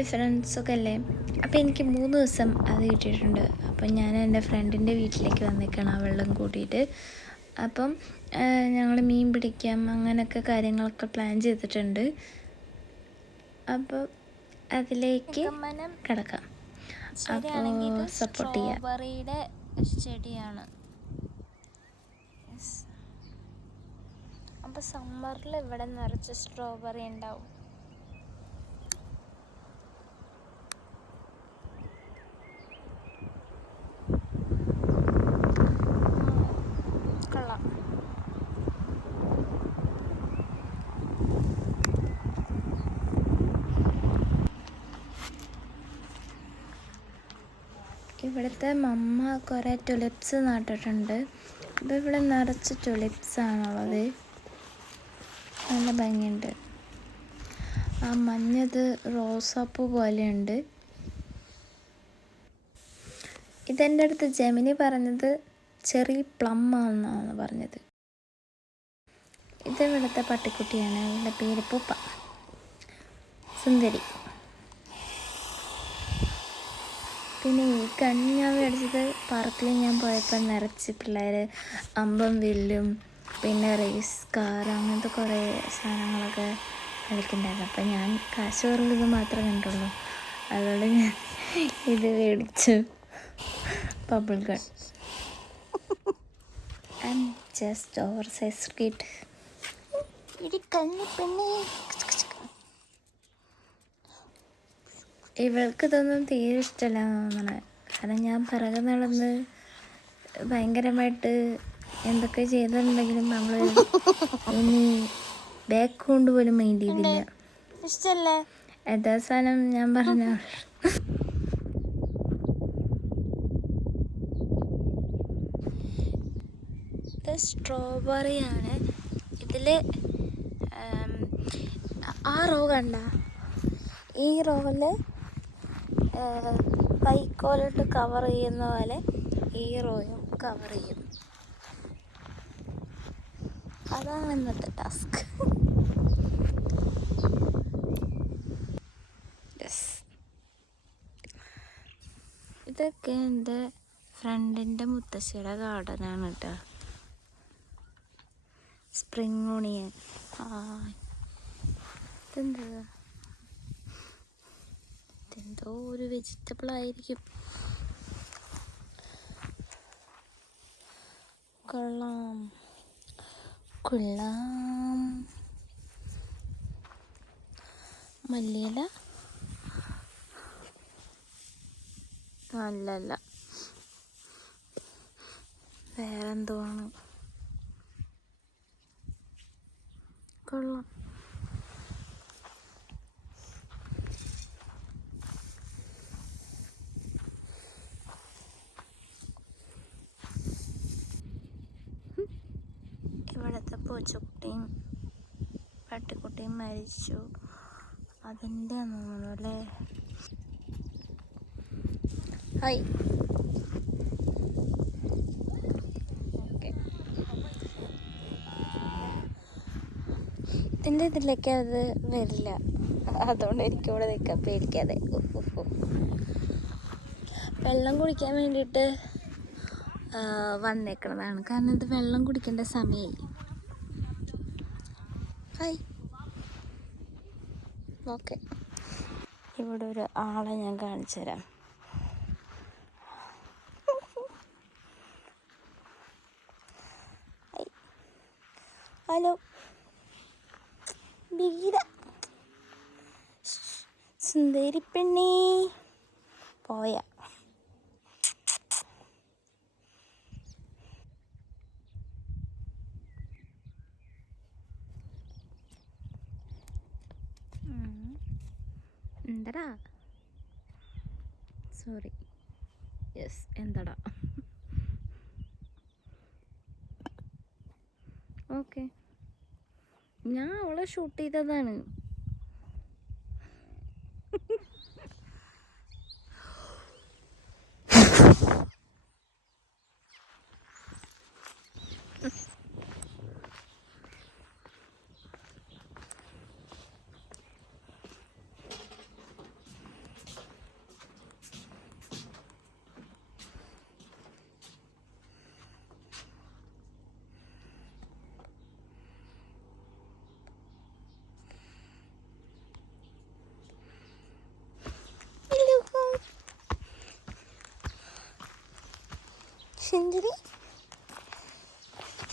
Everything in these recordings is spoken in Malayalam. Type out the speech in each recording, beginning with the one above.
ഹായ് ഫ്രണ്ട്സ്, ഒക്കെ അല്ലേ? അപ്പോൾ എനിക്ക് 3 ദിവസം അത് കിട്ടിയിട്ടുണ്ട്. അപ്പം ഞാൻ എൻ്റെ ഫ്രണ്ടിൻ്റെ വീട്ടിലേക്ക് വന്നേക്കാണ് ആ വെള്ളം കൂട്ടിയിട്ട്. അപ്പം ഞങ്ങൾ മീൻ പിടിക്കാം അങ്ങനെയൊക്കെ കാര്യങ്ങളൊക്കെ പ്ലാൻ ചെയ്തിട്ടുണ്ട്. അപ്പോൾ അതിലേക്ക് കിടക്കാം. അപ്പോൾ സപ്പോർട്ട് ചെയ്യാം. സ്ട്രോബെറിയുടെ ചെടിയാണ്. അപ്പോൾ സമ്മറിൽ ഇവിടെ നിറച്ച് സ്ട്രോബെറി ഉണ്ടാവും. കൊള്ളാം. ഇവിടുത്തെ മമ്മ കുറേ ടുലിപ്സ് നട്ടിട്ടുണ്ട്. അപ്പോൾ ഇവിടെ നിറച്ച് ടുലിപ്സാണുള്ളത്. നല്ല ഭംഗിയുണ്ട്. ആ മഞ്ഞത് റോസാപ്പൂ പോലെയുണ്ട്. ഇതെൻ്റെ അടുത്ത് ജെമിനി പറഞ്ഞത് ചെറി പ്ലം ആണെന്നാണ് പറഞ്ഞത്. ഇവിടുത്തെ പട്ടിക്കുട്ടിയാണ്. അവളുടെ പേര് പൂപ്പ, സുന്ദരി. പിന്നെ ഈ കണ്ണി ഞാൻ മേടിച്ചത് പാർക്കിൽ ഞാൻ പോയപ്പോൾ നിറച്ച് പിള്ളേർ അമ്പം വില്ലും പിന്നെ റേസ് കാർ അങ്ങനത്തെ കുറേ സാധനങ്ങളൊക്കെ കളിക്കുന്നുണ്ടായിരുന്നു. അപ്പം ഞാൻ കാശ് കുറവ് ഇത് മാത്രമേ കണ്ടുള്ളൂ. അതുകൊണ്ട് ഞാൻ ഇത് മേടിച്ചു, bubble gun. And just over size kid. ഇവൾക്ക് ഇതൊന്നും തീരെ ഇഷ്ടമല്ല തോന്നണേ. കാരണം ഞാൻ പിറകെ നടന്ന് ഭയങ്കരമായിട്ട് എന്തൊക്കെ ചെയ്തിട്ടുണ്ടെങ്കിലും നമ്മൾ ഇനി ബാക്ക് കൊണ്ട് പോലും മൈൻഡ് ചെയ്തില്ല. ഇഷ്ടല്ലേ എന്താ സാധനം ഞാൻ പറഞ്ഞ ഇത് സ്ട്രോബെറിയാണ്. ഇതിൽ ആ റോ കണ്ട, ഈ റോയിൽ കൈക്കോലിട്ട് കവർ ചെയ്യുന്ന പോലെ ഈ റോയും കവർ ചെയ്യും. അതാണ് ഇന്നത്തെ ടാസ്ക്. ഇതൊക്കെ എൻ്റെ ഫ്രണ്ടിൻ്റെ മുത്തശ്ശിയുടെ ഗാർഡനാണ് കേട്ടോ. Spring onion. ഇതെന്തോ ഒരു വെജിറ്റബിൾ ആയിരിക്കും. കൊള്ളാം. മല്ലിയില അല്ലല്ല, വേറെന്തോ ആണ്. കൊള്ളാം. ഇവിടുത്തെ പൂച്ചക്കുട്ടിയും പട്ടിക്കുട്ടിയും മരിച്ചു. അതിൻ്റെ തോന്നുന്നു അല്ലേ. ഹായ്. ഓക്കെ, ഇതിൻ്റെ ഇതിലേക്ക് അത് വരില്ല. അതുകൊണ്ട് എനിക്കിവിടെ നിൽക്കാൻ പേടിക്കാതെ. വെള്ളം കുടിക്കാൻ വേണ്ടിയിട്ട് വന്നേക്കണതാണ്. കാരണം ഇത് വെള്ളം കുടിക്കേണ്ട സമയമായി. ഹായ്. ഓക്കെ, ഇവിടെ ഒരു ആളെ ഞാൻ കാണിച്ചു തരാം. ഹലോ ബീര, സുന്ദരി പെണ്ണേ. പോയ എന്താടാ? സോറി, യെസ്, എന്താടാ? ഓക്കെ, ഞാൻ അവളെ ഷൂട്ട് ചെയ്തതാണ്. സുന്ദരി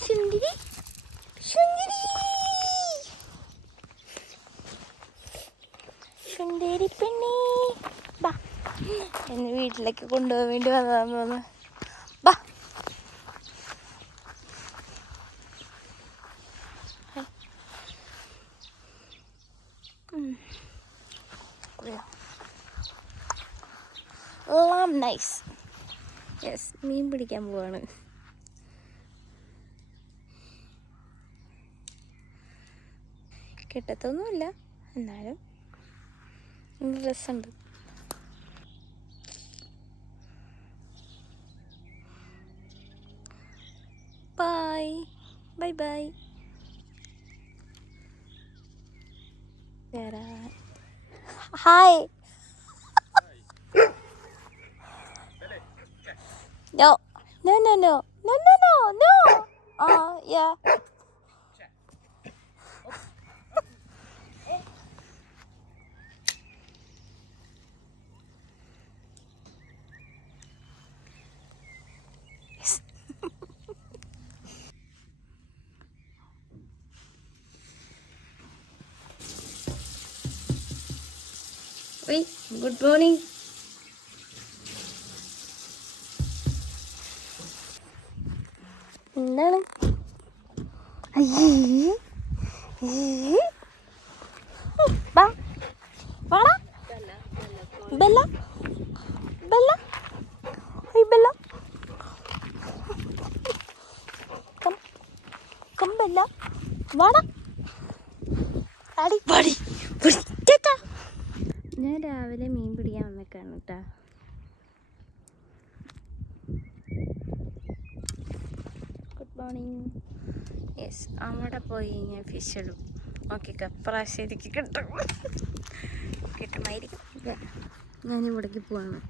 സുന്ദരി സുന്ദരി സുന്ദരി പെണ്ണേ ബാ. എന്നെ വീട്ടിലേക്ക് കൊണ്ടുപോകാൻ വേണ്ടി വന്നതാന്ന് തോന്നുന്നു. ബാ. നൈസ്. യെസ്, മീൻ പിടിക്കാൻ പോവാണ്. കിട്ടത്തൊന്നുമില്ല, എന്നാലും രസമുണ്ട്. Bye bye bye. Hi. No, no, no, no, no, no, no, no. Yeah. Oi, good morning. എന്താണ്? അയ്യേ ബാ വാടാ. Bella Bella hi Bella come come Bella വാടാ. അടി പടി. ഞാൻ രാവിലെ മീൻ പിടിക്കാൻ വന്നേക്കാണ് കേട്ടോ. Good morning. യെസ്, അവിടെ പോയി ഞാൻ ഫിഷ് ഇടും. നോക്കിക്കോ, പ്രാവശ്യം എനിക്ക് കിട്ടും. കിട്ടുമായിരിക്കും. ഞാനിവിടേക്ക് പോവാണ്.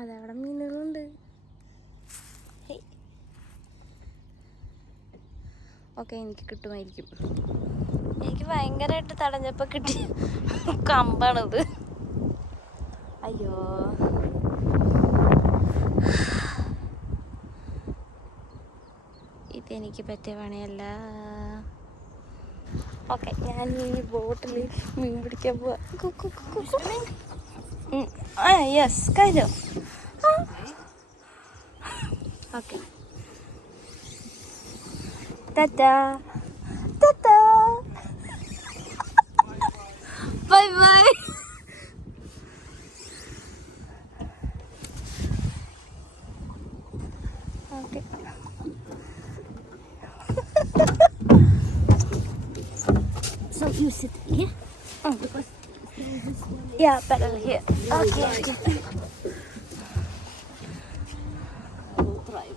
അതവിടെ മീനുകളുണ്ട്. ഓക്കെ, എനിക്ക് കിട്ടുമായിരിക്കും. എനിക്ക് ഭയങ്കരമായിട്ട് തടഞ്ഞപ്പോൾ കിട്ടിയ കമ്പാണിത്. അയ്യോ, ഇതെനിക്ക് പറ്റിയ പണിയല്ല. ഓക്കെ, ഞാൻ ഈ ബോട്ടിൽ മീൻ പിടിക്കാൻ പോവാ. യെസ്, കഴിഞ്ഞു. Okay, Tata tata bye bye. Okay, so you sit here. Because yeah, better here. Okay, okay. we'll try.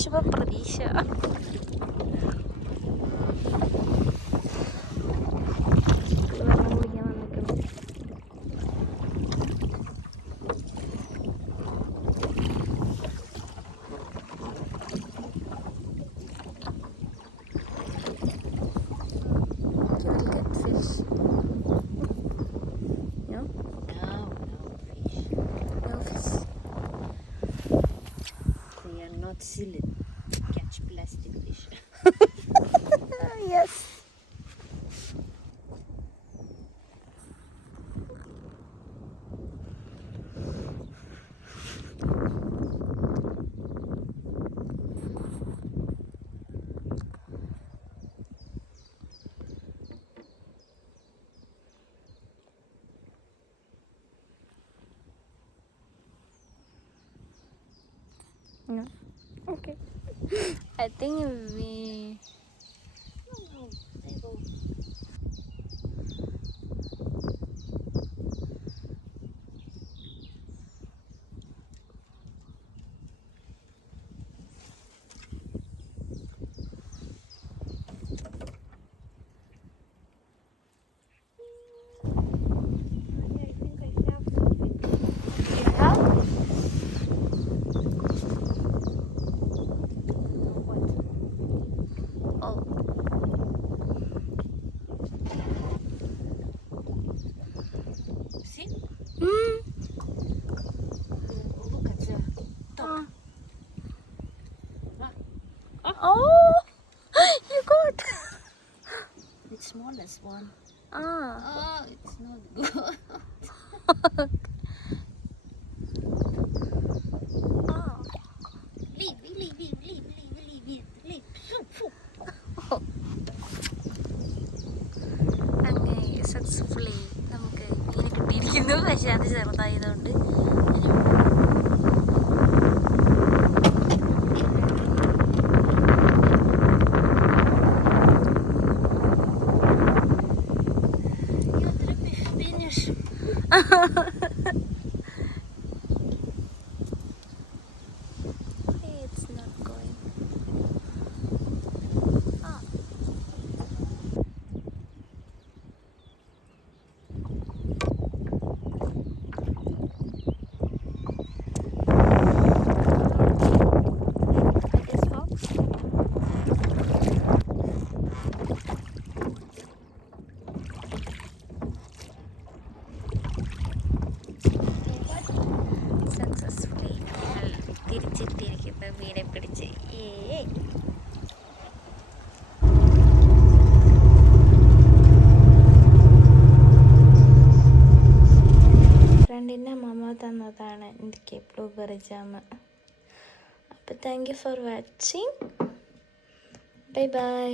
ശുഭപ്രതീക്ഷ. വെള്ളം കുടിക്കാൻ വന്നിട്ടുണ്ട്. Fish. No? No fish. They are not silly. Catch plastic. No. Okay. I think we. No, there you go. I think I have something. You have? Oh. See? Mm. Oh, look at the top. Oh, you got. It's smallest one. Ah. Oh, it's not good. Ah. Leave. അങ്ങനെ സക്സസ്ഫുള്ളി നമുക്ക് മീൻ കിട്ടിയിരിക്കുന്നു. പക്ഷെ അത് ചെറുതായതുകൊണ്ട് it's not going. Ah. I guess fox. Successfully ഞങ്ങൾ തിരിച്ചെത്തിയിരിക്കുന്ന മീനെ പിടിച്ച്. ഫ്രണ്ടിൻ്റെ അമ്മമ്മ തന്നതാണ് എനിക്ക് ബ്ലൂബെറി ജാം. അപ്പോൾ thank you for watching. Bye bye.